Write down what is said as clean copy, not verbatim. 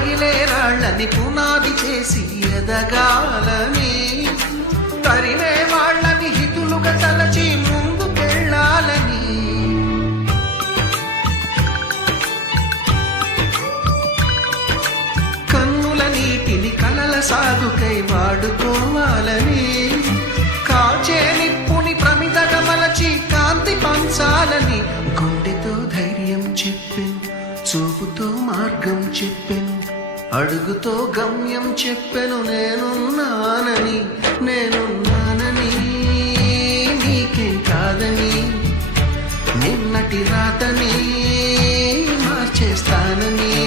పగిలే రాళ్ళని పునాది చేసి ఎదగాలని, తరిమే వాళ్ళని హితులుగా తలచి ముందుకెళ్ళాలని, కన్నుల నీటిని కలల సాగుకై వాడుకోవాలని, కాచే నిప్పుని ప్రమిదగా మలచి కాంతి పంచాలని, గుండెతో ధైర్యం చెప్పెను, చూపుతో మార్గం చెప్పెను, అడుగుతో గమ్యం చెప్పెను, నేనున్నానని నీకేం కాదని, నిన్నటి రాతని మార్చేస్తానని.